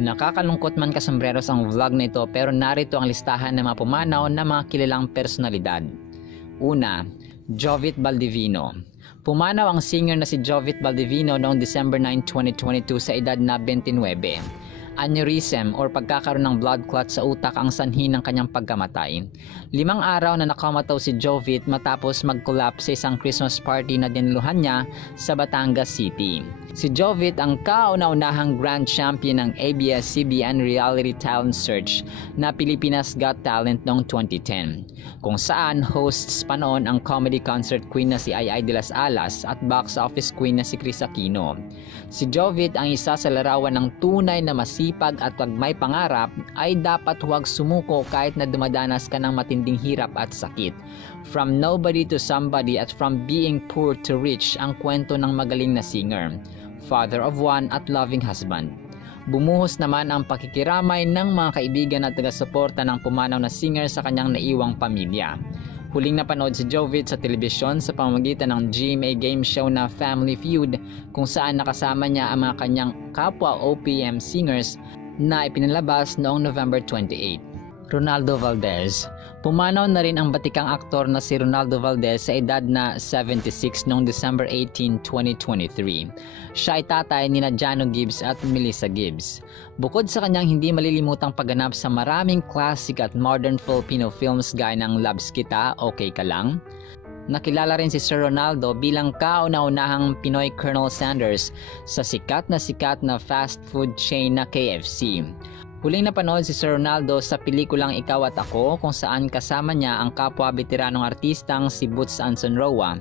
Nakakalungkot man kasambreros ang vlog na ito pero narito ang listahan ng mga pumanaw na mga kilalang personalidad. Una, Jovit Baldivino. Pumanaw ang singer na si Jovit Baldivino noong December 9, 2022 sa edad na 29. Aneurysm or pagkakaroon ng blood clot sa utak ang sanhi ng kanyang pagkamatay. 5 araw na nakamataw si Jovit matapos mag-collapse sa isang Christmas party na dinluhan niya sa Batangas City. Si Jovit ang kauna-unahang grand champion ng ABS-CBN Reality Talent Search na Pilipinas Got Talent noong 2010, kung saan hosts pa noon ang comedy concert queen na si Ai de las Alas at box office queen na si Chris Aquino. Si Jovit ang isa sa larawan ng tunay na masipag at pag may pangarap ay dapat huwag sumuko kahit na dumadanas ka ng matinding hirap at sakit. From nobody to somebody at from being poor to rich ang kwento ng magaling na singer, father of one at loving husband. Bumuhos naman ang pakikiramay ng mga kaibigan at taga-suporta ng pumanaw na singer sa kanyang naiwang pamilya. Huling napanood si Jovit sa telebisyon sa pamamagitan ng GMA game show na Family Feud, kung saan nakasama niya ang mga kanyang kapwa OPM singers na ipinalabas noong November 28. Ronaldo Valdez. Pumanaw na rin ang batikang aktor na si Ronaldo Valdez sa edad na 76 noong December 18, 2023. Siya ay tatay ni Jano Gibbs at Melissa Gibbs. Bukod sa kanyang hindi malilimutang pagganap sa maraming classic at modern Filipino films gaya ng Labs Kita, Okay Ka Lang, nakilala rin si Sir Ronaldo bilang kauna-unahang Pinoy Colonel Sanders sa sikat na fast food chain na KFC. Huling napanood si Sir Ronaldo sa pelikulang Ikaw at Ako, kung saan kasama niya ang kapwa veteranong artistang si Boots Anson Roa,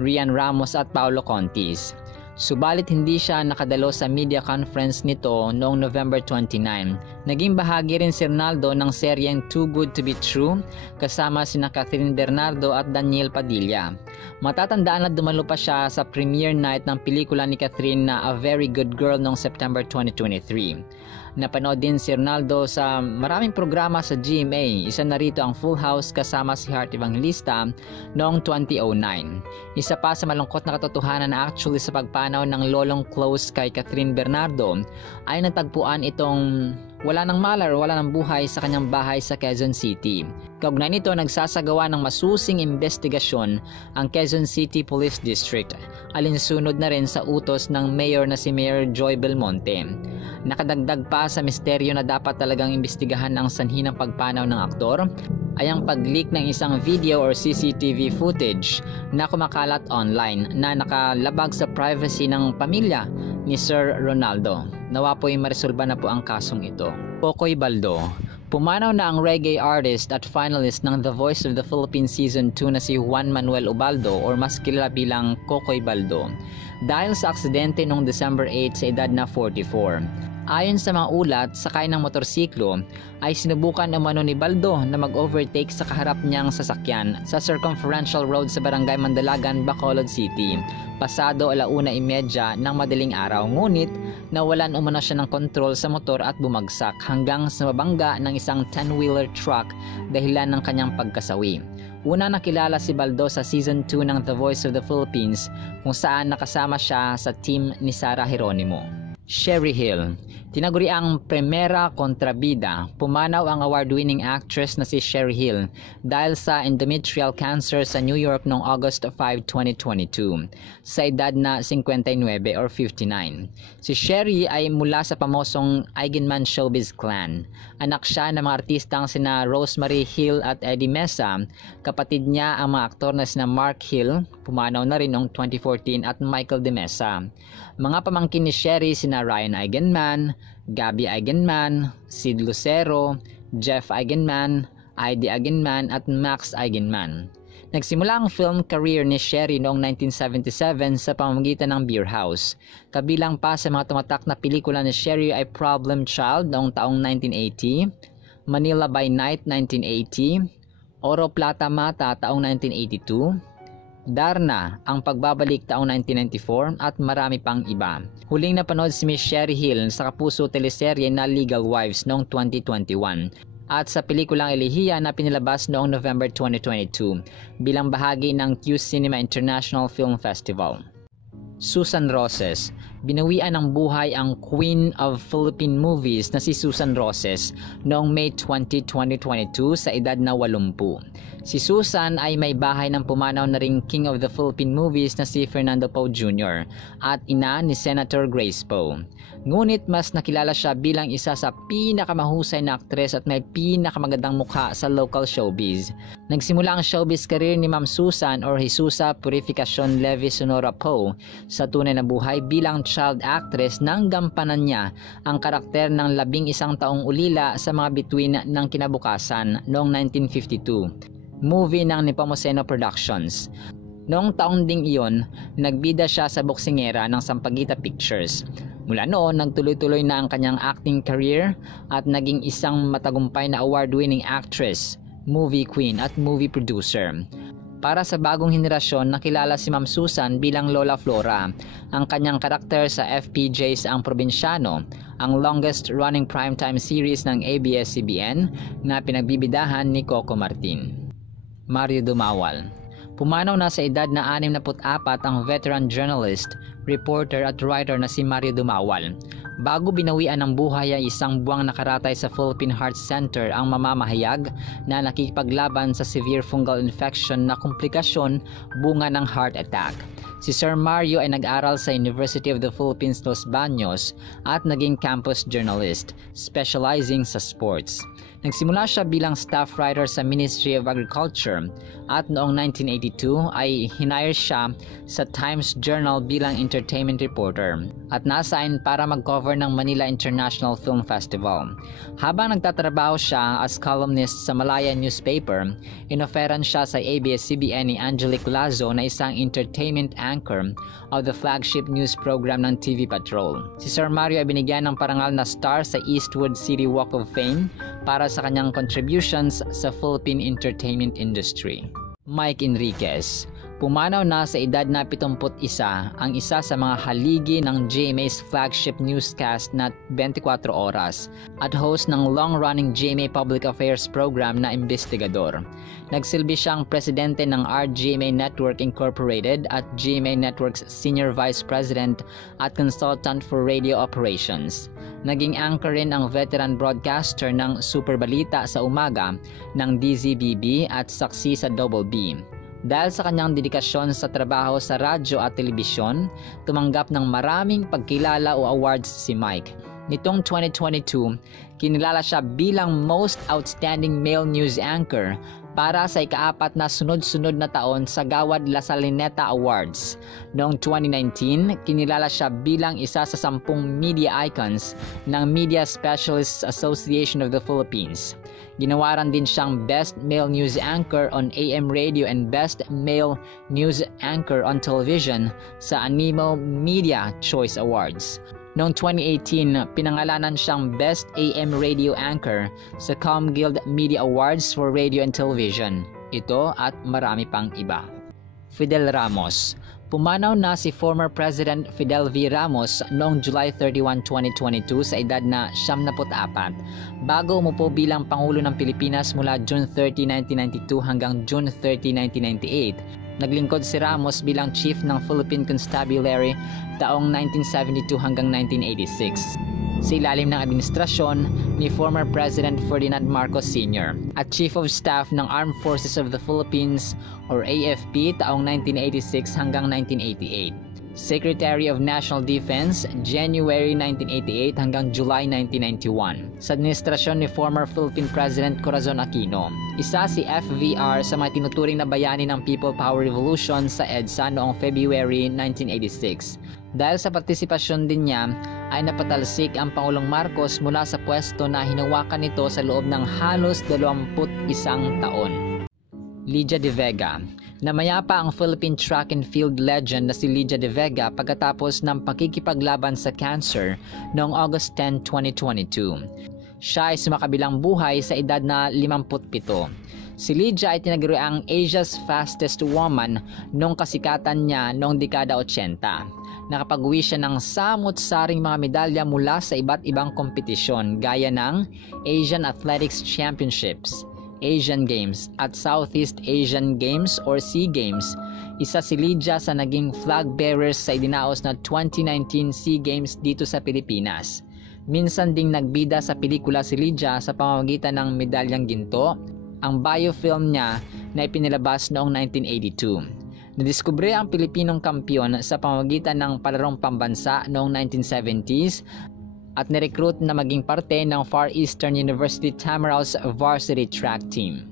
Rian Ramos at Paolo Contis. Subalit hindi siya nakadalo sa media conference nito noong November 29. Naging bahagi rin si Ronaldo ng seryeng Too Good to Be True kasama sina Catherine Bernardo at Daniel Padilla. Matatandaan na dumalo pa siya sa premiere night ng pelikula ni Catherine na A Very Good Girl noong September 2023. Napanood din si Ronaldo sa maraming programa sa GMA, isa na rito ang Full House kasama si Heart Evangelista noong 2009. Isa pa sa malungkot na katotohanan na actually sa pagpanaw ng lolong close kay Catherine Bernardo ay natagpuan itong wala ng malar, wala ng buhay sa kanyang bahay sa Quezon City. Kaugnay nito, nagsasagawa ng masusing investigasyon ang Quezon City Police District, alinsunod na rin sa utos ng mayor na si Mayor Joy Belmonte. Nakadagdag pa sa misteryo na dapat talagang imbestigahan ang sanhi ng pagpanaw ng aktor ay ang pag-leak ng isang video or CCTV footage na kumakalat online na nakalabag sa privacy ng pamilya ni Sir Ronaldo. Nawa po'y maresolba na po ang kasong ito. Pocoy Baldo. Pumanaw na ang reggae artist at finalist ng The Voice of the Philippines Season 2 na si Juan Manuel Ubaldo or mas kilala bilang Kokoy Baldo dahil sa aksidente noong December 8 sa edad na 44. Ayon sa mga ulat, sakay ng motorsiklo ay sinubukan umano ni Baldo na mag-overtake sa kaharap niyang sasakyan sa Circumferential Road sa Barangay Mandalagan, Bacolod City. Pasado 1:30 ng madaling araw, ngunit nawalan umano siya ng kontrol sa motor at bumagsak hanggang sa mabangga ng isang 10-wheeler truck dahilan ng kanyang pagkasawi. Una nakilala si Baldo sa Season 2 ng The Voice of the Philippines kung saan nakasama siya sa team ni Sarah Geronimo. Sherry Hill. Tinaguriang Primera Kontrabida, pumanaw ang award-winning actress na si Sherry Hill dahil sa endometrial cancer sa New York noong August 5, 2022 sa edad na 59 or 59. Si Sherry ay mula sa pamosong Eigenman Showbiz Clan. Anak siya ng mga artistang sina Rosemary Hill at Eddie Mesa. Kapatid niya ang mga aktor na sina Mark Hill, pumanaw na rin noong 2014, at Michael De Mesa. Mga pamangkin ni Sherry sina Ryan Eigenman, Gabby Eigenman, Sid Lucero, Jeff Eigenman, Heidi Eigenman at Max Eigenman. Nagsimula ang film career ni Sherry noong 1977 sa pamamagitan ng Beer House. Kabilang pa sa mga tumatak na pelikula ni Sherry ay Problem Child noong taong 1980, Manila by Night 1980, Oro Plata Mata taong 1982, Darna, Ang Pagbabalik taong 1994 at marami pang iba. Huling napanood si Miss Sherry Hill sa kapuso teleserye na Legal Wives noong 2021 at sa pelikulang Elihiya na pinilabas noong November 2022 bilang bahagi ng Q Cinema International Film Festival. Susan Roses. binawian ng buhay ang Queen of Philippine Movies na si Susan Roses noong May 20, 2022 sa edad na 80. Si Susan ay may bahay ng pumanaw na ring King of the Philippine Movies na si Fernando Poe Jr. at ina ni Senator Grace Poe. Ngunit mas nakilala siya bilang isa sa pinakamahusay na aktres at may pinakamagandang mukha sa local showbiz. Nagsimula ang showbiz career ni Ma'am Susan or Jesusa Purificacion Levi Sonora Poe sa tunay na buhay bilang child actress nang gampanan niya ang karakter ng 11 taong ulila sa mga bituin ng kinabukasan noong 1952. Movie ng Nepomuceno Productions. Noong taong ding iyon, nagbida siya sa boksingera ng Sampaguita Pictures. Mula noon, nagtuloy-tuloy na ang kanyang acting career at naging isang matagumpay na award-winning actress, movie queen at movie producer. Para sa bagong henerasyon, nakilala si Ma'am Susan bilang Lola Flora. Ang kanyang karakter sa FPJ's Ang Probinsyano, ang longest-running primetime series ng ABS-CBN na pinagbibidahan ni Coco Martin. Mario Dumawal. Pumanaw na sa edad na 64 ang veteran journalist, reporter at writer na si Mario Dumawal. Bago binawian ng buhay ay isang buwang nakaratay sa Philippine Heart Center ang mamamahayag na nakikipaglaban sa severe fungal infection na komplikasyon bunga ng heart attack. Si Sir Mario ay nag-aral sa University of the Philippines Los Baños at naging campus journalist, specializing sa sports. Nagsimula siya bilang staff writer sa Ministry of Agriculture at noong 1982 ay hinire siya sa Times Journal bilang entertainment reporter at na-assign para mag-cover ng Manila International Film Festival. Habang nagtatrabaho siya as columnist sa Malaya newspaper, inoferan siya sa ABS-CBN ni Angelic Lazo na isang entertainment anchor of the flagship news program ng TV Patrol. Si Sir Mario ay binigyan ng parangal na star sa Eastwood City Walk of Fame para sa kanyang contributions sa Philippine entertainment industry. Mike Enriquez. Pumanaw na sa edad na 71 ang isa sa mga haligi ng GMA's flagship newscast na 24 oras at host ng long-running GMA Public Affairs program na Investigador. Nagsilbi siyang presidente ng RGMA Network Incorporated at GMA Network's Senior Vice President at Consultant for Radio Operations. Naging anchor rin ang veteran broadcaster ng Super Balita sa umaga ng DZBB at saksi sa Double B. Dahil sa kanyang dedikasyon sa trabaho sa radyo at telebisyon, tumanggap ng maraming pagkilala o awards si Mike. Nitong 2022, kinilala siya bilang Most Outstanding Male News Anchor para sa ika-4 na sunod-sunod na taon sa Gawad La Salineta Awards. Noong 2019, kinilala siya bilang isa sa 10 media icons ng Media Specialists Association of the Philippines. Ginawaran din siyang Best Male News Anchor on AM Radio and Best Male News Anchor on Television sa Animo Media Choice Awards. Noong 2018, pinangalanan siyang Best AM Radio Anchor sa ComGuild Media Awards for Radio and Television. Ito at marami pang iba. Fidel Ramos. Pumanaw na si former President Fidel V. Ramos noong July 31, 2022 sa edad na 74 bago umupo bilang Pangulo ng Pilipinas mula June 30, 1992 hanggang June 30, 1998. Naglingkod si Ramos bilang Chief ng Philippine Constabulary taong 1972 hanggang 1986. Sa ilalim ng administrasyon ni former President Ferdinand Marcos Sr. at Chief of Staff ng Armed Forces of the Philippines or AFP taong 1986 hanggang 1988. Secretary of National Defense, January 1988 hanggang July 1991. Sa administrasyon ni former Philippine President Corazon Aquino. Isa si FVR sa mga tinuturing na bayani ng People Power Revolution sa EDSA noong February 1986. Dahil sa partisipasyon din niya, ay napatalsik ang Pangulong Marcos mula sa pwesto na hinawakan nito sa loob ng halos 21 taon. Lydia De Vega. Namayapa ang Philippine track and field legend na si Lydia De Vega pagkatapos ng pakikipaglaban sa cancer noong August 10, 2022. Siya ay sumakabilang buhay sa edad na 57. Si Lydia ay tinaguriang Asia's fastest woman noong kasikatan niya noong dekada 80. Nakapag-uwi siya ng samut-saring mga medalya mula sa iba't ibang kompetisyon gaya ng Asian Athletics Championships, Asian Games at Southeast Asian Games or SEA Games. Isa si Lydia sa naging flag bearers sa idinaos na 2019 SEA Games dito sa Pilipinas. Minsan ding nagbida sa pelikula si Lydia sa pamamagitan ng medalyang ginto, ang biofilm niya na ipinilabas noong 1982. Nadiskubre ang Pilipinong kampiyon sa pamamagitan ng palarong pambansa noong 1970s at nirecruit na maging parte ng Far Eastern University Tamaraws Varsity Track Team.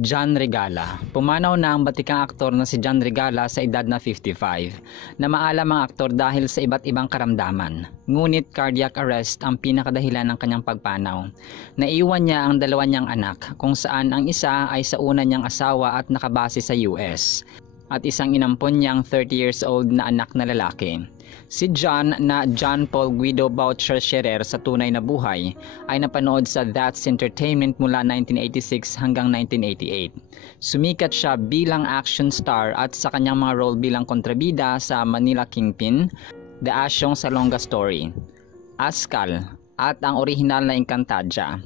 John Regala. Pumanaw na ang batikang aktor na si John Regala sa edad na 55. Namaalam ang aktor dahil sa iba't ibang karamdaman. Ngunit cardiac arrest ang pinakadahilan ng kanyang pagpanaw. Naiwan niya ang dalawa niyang anak, kung saan ang isa ay sa una niyang asawa at nakabase sa US, at isang inampon niyang 30 years old na anak na lalaki. Si John na John Paul Guido Boucher Scherer sa tunay na buhay ay napanood sa That's Entertainment mula 1986 hanggang 1988. Sumikat siya bilang action star at sa kanyang mga role bilang kontrabida sa Manila Kingpin, The Asyong Salonga Story, Askal at ang orihinal na Encantadia.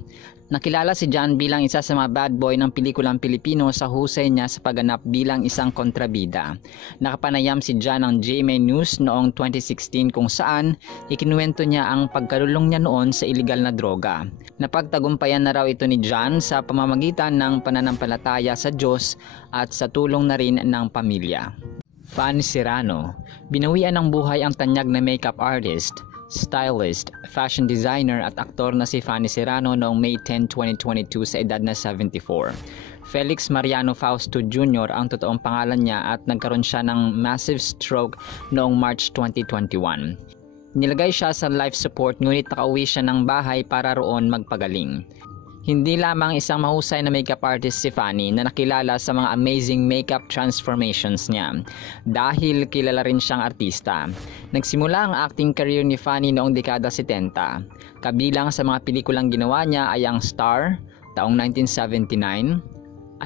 Nakilala si John bilang isa sa mga bad boy ng pelikulang Pilipino sa husay niya sa pagganap bilang isang kontrabida. Nakapanayam si John ng GMA News noong 2016 kung saan ikinuwento niya ang pagkalulong niya noon sa iligal na droga. Napagtagumpayan na raw ito ni John sa pamamagitan ng pananampalataya sa Diyos at sa tulong na rin ng pamilya. Fanny Serrano. Binawian ng buhay ang tanyag na makeup artist, stylist, fashion designer at aktor na si Fanny Serrano noong May 10, 2022 sa edad na 74. Felix Mariano Fausto Jr. ang totoong pangalan niya at nagkaroon siya ng massive stroke noong March 2021. Nilagay siya sa life support ngunit nakauwi siya ng bahay para roon magpagaling. Hindi lamang isang mahusay na makeup artist si Fanny na nakilala sa mga amazing makeup transformations niya dahil kilala rin siyang artista. Nagsimula ang acting career ni Fanny noong dekada 70. Kabilang sa mga pelikulang ginawa niya ay ang Star taong 1979,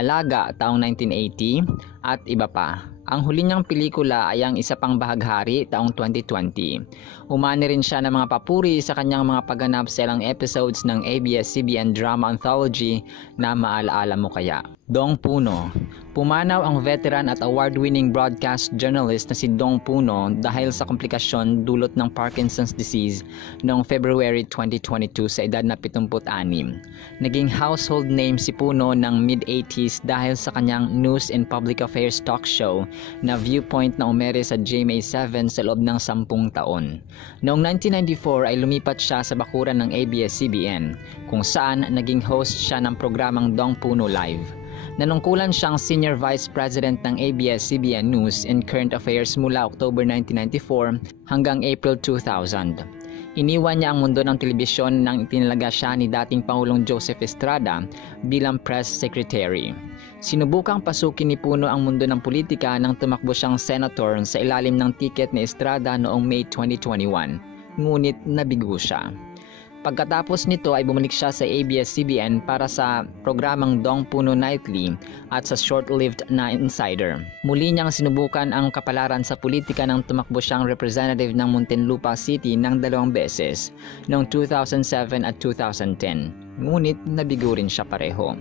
Alaga taong 1980 at iba pa. Ang huli niyang pelikula ay ang Isa Pang Bahaghari taong 2020. Umani rin siya ng mga papuri sa kanyang mga pagganap sa ilang episodes ng ABS-CBN drama anthology na Maalaala Mo Kaya. Dong Puno. Pumanaw ang veteran at award-winning broadcast journalist na si Dong Puno dahil sa komplikasyon dulot ng Parkinson's disease noong February 2022 sa edad na 76. Naging household name si Puno ng mid-80s dahil sa kanyang news and public affairs talk show na Viewpoint na umere sa GMA7 sa loob ng 10 taon. Noong 1994 ay lumipat siya sa bakuran ng ABS-CBN kung saan naging host siya ng programang Dong Puno Live. Nanungkulan siyang Senior Vice President ng ABS-CBN News and Current Affairs mula October 1994 hanggang April 2000. Iniwan niya ang mundo ng telebisyon nang itinalaga siya ni dating Pangulong Joseph Estrada bilang Press Secretary. Sinubukang pasukin ni Puno ang mundo ng politika nang tumakbo siyang senator sa ilalim ng tiket ni Estrada noong May 2021, ngunit nabigo siya. Pagkatapos nito ay bumalik siya sa ABS-CBN para sa programang Dong Puno Nightly at sa short-lived na Insider. Muli niyang sinubukan ang kapalaran sa politika nang tumakbo siyang representative ng Muntinlupa City ng 2 beses, noong 2007 at 2010. Ngunit nabigo rin siya pareho.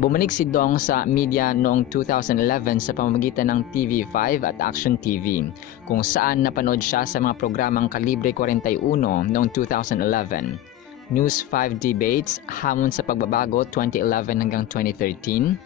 Bumalik si Dong sa media noong 2011 sa pamamagitan ng TV5 at Action TV, kung saan napanood siya sa mga programang Kalibre 41 noong 2011, News 5 Debates, Hamon sa Pagbabago 2011 hanggang 2013,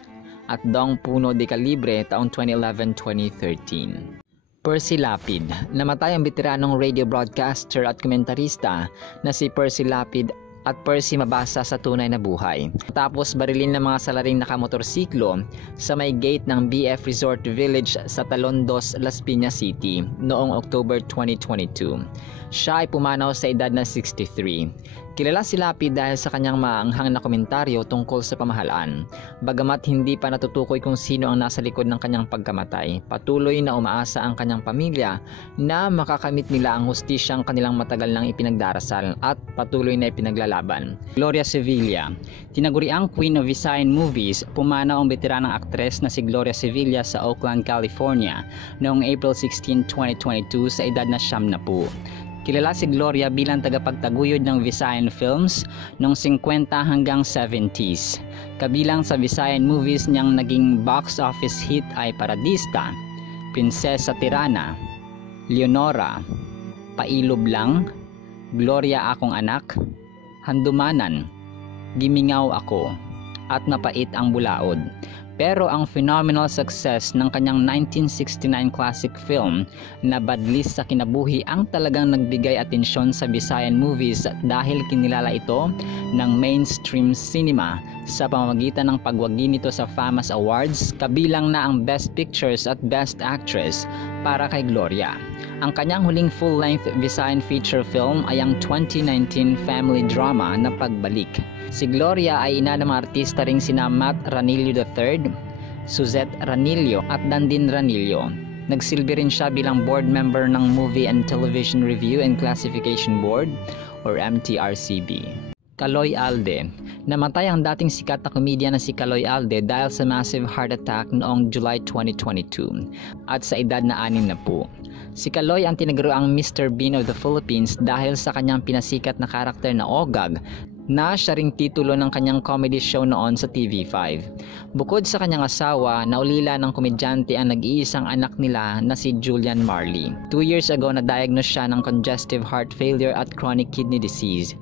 at Dong Puno de Calibre taong 2011-2013. Percy Lapid. Namatay ang veteranong radio broadcaster at komentarista na si Percy Lapid at Percy Mabasa sa tunay na buhay. Tapos barilin ng mga salaring nakamotorsiklo sa may gate ng BF Resort Village sa Talondos, Las Piñas City noong October 2022. Siya ay pumanaw sa edad na 63. Kilala si Lapid dahil sa kanyang maanghang na komentaryo tungkol sa pamahalaan. Bagamat hindi pa natutukoy kung sino ang nasa likod ng kanyang pagkamatay, patuloy na umaasa ang kanyang pamilya na makakamit nila ang hustisyang kanilang matagal nang ipinagdarasal at patuloy na ipinaglalaban. Gloria Sevilla. Tinaguriang Queen of Visayan Movies, pumanaw ang veteranang aktres na si Gloria Sevilla sa Oakland, California noong April 16, 2022 sa edad na 70. Kilala si Gloria bilang tagapagtaguyod ng Visayan films noong 50 hanggang 70s. Kabilang sa Visayan movies niyang naging box office hit ay Paradista, Prinsesa Tirana, Leonora, Pailob Lang, Gloria Akong Anak, Handumanan, Gimingaw Ako, at Mapait ang Bulaod. Pero ang phenomenal success ng kanyang 1969 classic film na Badlis sa Kinabuhi ang talagang nagbigay atensyon sa Visayan movies dahil kinilala ito ng mainstream cinema sa pamamagitan ng pagwagi nito sa FAMAS Awards, kabilang na ang Best Pictures at Best Actress para kay Gloria. Ang kanyang huling full-length Visayan feature film ay ang 2019 family drama na Pagbalik. Si Gloria ay ina ng mga artista ring sina Matt Ranillo III, Suzette Ranillo at Dandin Ranillo. Nagsilbi rin siya bilang board member ng Movie and Television Review and Classification Board or MTRCB. Kaloy Alde. Namatay ang dating sikat na komedya na si Kaloy Alde dahil sa massive heart attack noong July 2022 at sa edad na 60. Si Kaloy ang tinaguriang Mr. Bean of the Philippines dahil sa kanyang pinasikat na karakter na Ogag na siya ring titulo ng kanyang comedy show noon sa TV5. Bukod sa kanyang asawa, naulila ng komedyante ang nag-iisang anak nila na si Julian Marley. 2 years ago na-diagnose siya ng congestive heart failure at chronic kidney disease.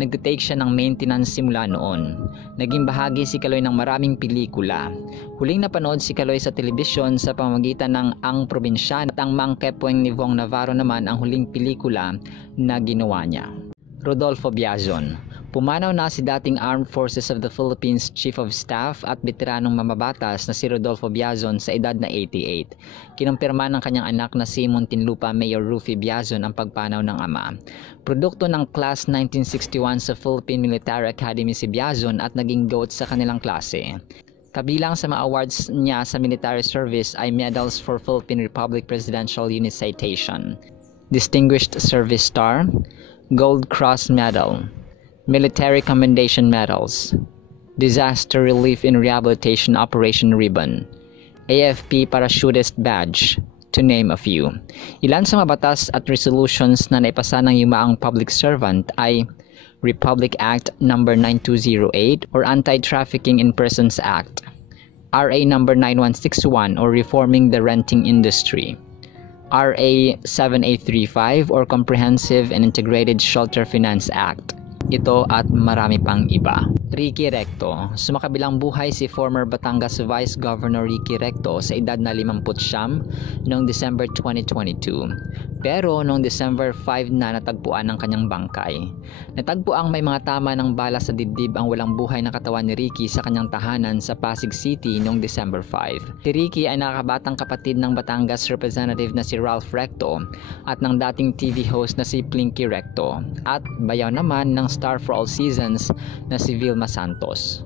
Nag-take siya ng maintenance simula noon. Naging bahagi si Kaloy ng maraming pelikula. Huling napanood si Kaloy sa telebisyon sa pamamagitan ng Ang Probinsyano at ang Mang Kepweng ni Vong Navarro naman ang huling pelikula na ginawa niya. Rodolfo Biazon. Pumanaw na si dating Armed Forces of the Philippines Chief of Staff at veteranong mamabatas na si Rodolfo Biazon sa edad na 88. Kinumpirma ng kanyang anak na si Muntinlupa Mayor Rufy Biazon ang pagpanaw ng ama. Produkto ng Class 1961 sa Philippine Military Academy si Biazon at naging GOAT sa kanilang klase. Kabilang sa mga awards niya sa military service ay Medals for Philippine Republic Presidential Unit Citation, Distinguished Service Star, Gold Cross Medal, Military Commendation Medals, Disaster Relief and Rehabilitation Operation Ribbon, AFP Parachutist Badge, to name a few. Ilan sa mga batas at resolutions na naipasa ng yumaang public servant ay Republic Act No. 9208 or Anti-Trafficking in Persons Act, RA No. 9161 or Reforming the Renting Industry, RA 7835 or Comprehensive and Integrated Shelter Finance Act. Ito at marami pang iba. Ricky Recto. Sumakabilang buhay si former Batangas Vice Governor Ricky Recto sa edad na 59 noong December 2022. Pero noong December 5 na natagpuan ang kanyang bangkay. Natagpuang may mga tama ng bala sa dibdib ang walang buhay na katawan ni Ricky sa kanyang tahanan sa Pasig City noong December 5. Si Ricky ay nakakabatang kapatid ng Batangas Representative na si Ralph Recto at ng dating TV host na si Plinky Recto at bayaw naman ng star for all seasons na si Vilma Santos.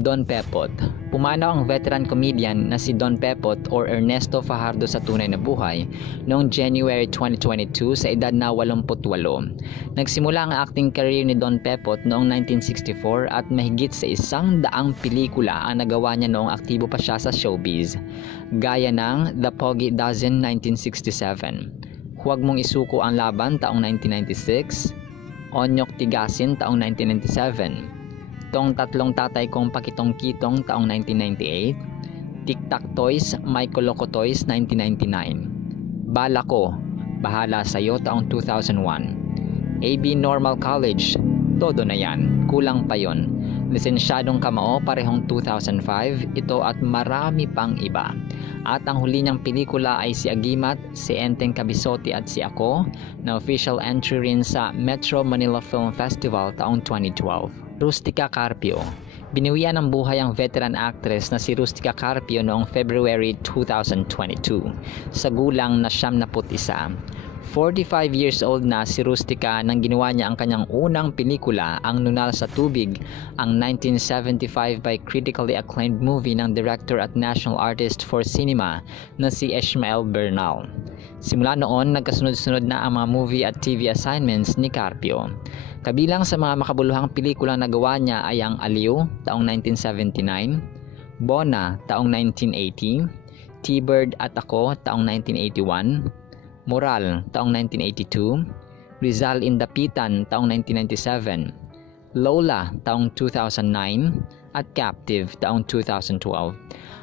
Don Pepot. Pumanaw ang veteran comedian na si Don Pepot or Ernesto Fajardo sa tunay na buhay noong January 2022 sa edad na 88. Nagsimula ang acting career ni Don Pepot noong 1964 at mahigit sa 100 pelikula ang nagawa niya noong aktibo pa siya sa showbiz, gaya ng The Pogi Dozen 1967, Huwag Mong Isuko ang Laban taong 1996, Onyok Tigasin taong 1997, Tong Tatlong Tatay Kong Pakitong-Kitong taong 1998, Tic-Tac Toys, My Koloko Toys 1999, Bala Ko, Bahala Sa'yo taong 2001, AB Normal College, Todo Na Yan, Kulang Pa Yon, Lisensyadong Kamao parehong 2005, ito at marami pang iba. At ang huli niyang pelikula ay si Agimat, si Enteng Kabisote at si Ako na official entry rin sa Metro Manila Film Festival taong 2012. Rustica Carpio. Biniwian ng buhay ang veteran actress na si Rustica Carpio noong February 2022 sa gulang na 71. 45 years old na si Rustica nang ginawa niya ang kanyang unang pelikula, Ang Nunal sa Tubig, ang 1975 by critically acclaimed movie ng director at national artist for cinema na si Ishmael Bernal. Simula noon, nagkasunod-sunod na ang mga movie at TV assignments ni Carpio. Kabilang sa mga makabuluhang pelikulang nagawa niya ay ang Aliw taong 1979, Bona taong 1980, T-Bird at Ako taong 1981, Moral taong 1982, Rizal Indapitan taong 1997, Lola taong 2009, at Captive taong 2012.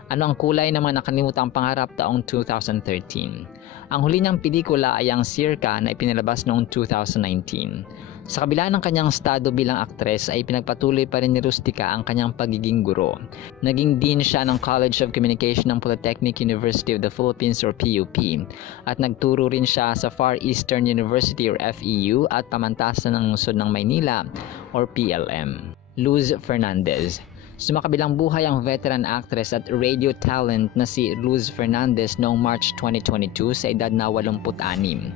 Ano ang kulay ng mga nakalimutang pangarap taong 2013. Ang huli niyang pelikula ay ang Circa na ipinalabas noong 2019. Sa kabila ng kanyang estado bilang aktres ay pinagpatuloy pa rin ni Rustica ang kanyang pagiging guro. Naging dean siya ng College of Communication ng Polytechnic University of the Philippines or PUP at nagturo rin siya sa Far Eastern University or FEU at pamantasan ng lungsod ng Maynila or PLM. Luz Fernandez. Sumakabilang buhay ang veteran actress at radio talent na si Luz Fernandez noong March 2022 sa edad na 86.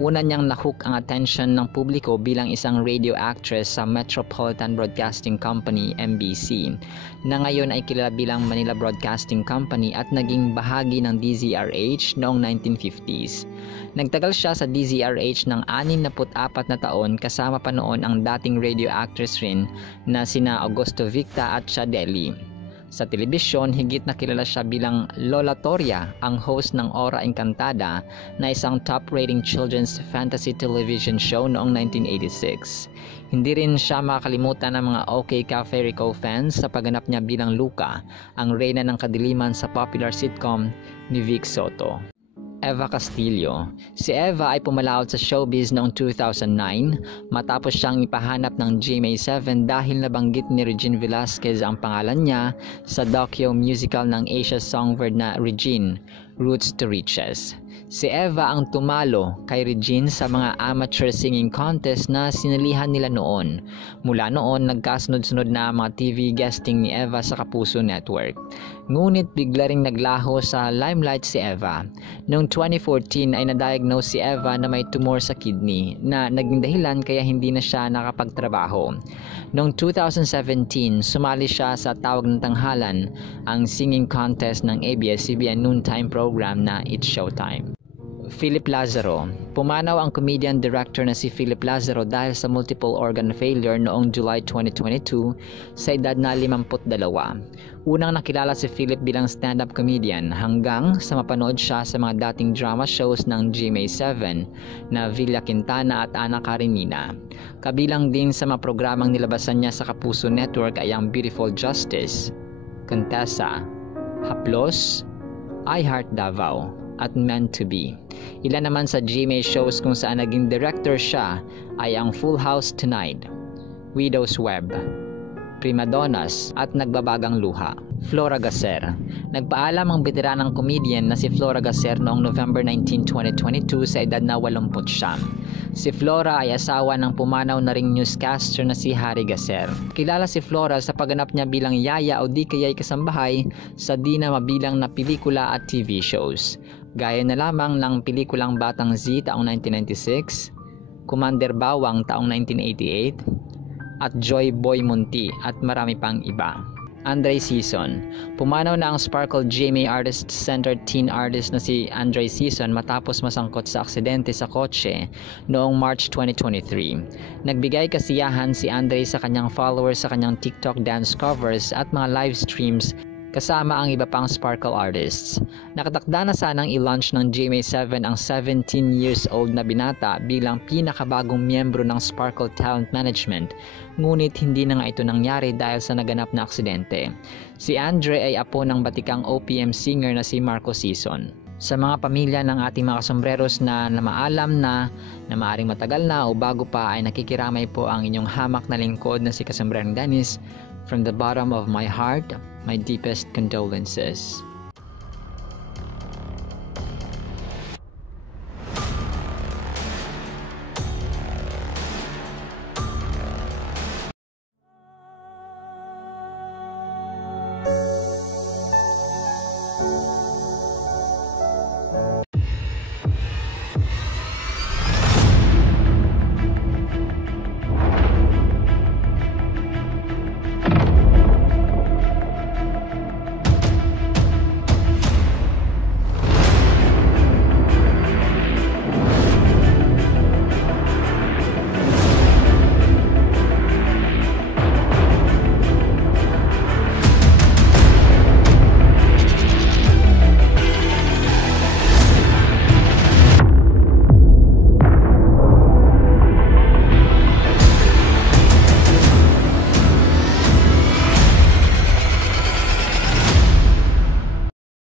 Una niyang nahook ang atensyon ng publiko bilang isang radio actress sa Metropolitan Broadcasting Company MBC na ngayon ay kilala bilang Manila Broadcasting Company at naging bahagi ng DZRH noong 1950s. Nagtagal siya sa DZRH ng 64 na taon kasama pa noon ang dating radio actress rin na sina Augusto Victa at Shadeli. Sa telebisyon, higit na kilala siya bilang Lola Toria, ang host ng Ora Encantada na isang top-rating children's fantasy television show noong 1986. Hindi rin siya makakalimutan ng mga OK Cafe Rico fans sa pagganap niya bilang Luca, ang reyna ng kadiliman sa popular sitcom ni Vic Soto. Eva Castillo. Si Eva ay pumalaot sa showbiz noong 2009 matapos siyang ipahanap ng GMA7 dahil nabanggit ni Regine Velasquez ang pangalan niya sa docu-musical ng Asia Songbird na Regine, Roots to Riches. Si Eva ang tumalo kay Regine sa mga amateur singing contest na sinalihan nila noon. Mula noon, nagkasunod-sunod na ang mga TV guesting ni Eva sa Kapuso Network. Ngunit bigla ring naglaho sa limelight si Eva. Noong 2014 ay na-diagnose si Eva na may tumor sa kidney na naging dahilan kaya hindi na siya nakapagtrabaho. Noong 2017, sumali siya sa Tawag ng Tanghalan, ang singing contest ng ABS-CBN noontime program na It's Showtime. Philip Lazaro. Pumanaw ang comedian-director na si Philip Lazaro dahil sa multiple organ failure noong July 2022 sa edad na 52. Unang nakilala si Philip bilang stand-up comedian hanggang sa mapanood siya sa mga dating drama shows ng GMA7 na Villa Quintana at Ana Karenina. Kabilang din sa mga programang nilabasan niya sa Kapuso Network ay ang Beautiful Justice, Contessa, Haplos, I Heart Davao, at Meant to Be. Ilan naman sa GMA shows kung saan naging director siya ay ang Full House Tonight, Widow's Web, Primadonnas at Nagbabagang Luha. Flora Gacer. Nagpaalam ang veteranang comedian na si Flora Gacer noong November 19, 2022 sa edad na 89. Si Flora ay asawa ng pumanaw na ring newscaster na si Harry Gacer. Kilala si Flora sa pagganap niya bilang yaya o di kaya'y kasambahay sa di na mabilang na pelikula at TV shows. Gaya na lamang ng pelikulang Batang Z taong 1996, Commander Bawang taong 1988, at Joy Boy Munti at marami pang iba. Andre Sison. Pumanaw na ang Sparkle GMA Artist-Centered Teen Artist na si Andre Sison matapos masangkot sa aksidente sa kotse noong March 2023. Nagbigay kasiyahan si Andre sa kanyang followers sa kanyang TikTok dance covers at mga live streams kasama ang iba pang Sparkle artists. Nakatakda na sanang i-launch ng GMA7 ang 17 years old na binata bilang pinakabagong miyembro ng Sparkle Talent Management, ngunit hindi na nga ito nangyari dahil sa naganap na aksidente. Si Andre ay apo ng batikang OPM singer na si Marco Sison. Sa mga pamilya ng ating mga sombreros na namaalam na maaring matagal na o bago pa ay nakikiramay po ang inyong hamak na lingkod na si Kasombrerong Dennis. From the bottom of my heart, my deepest condolences.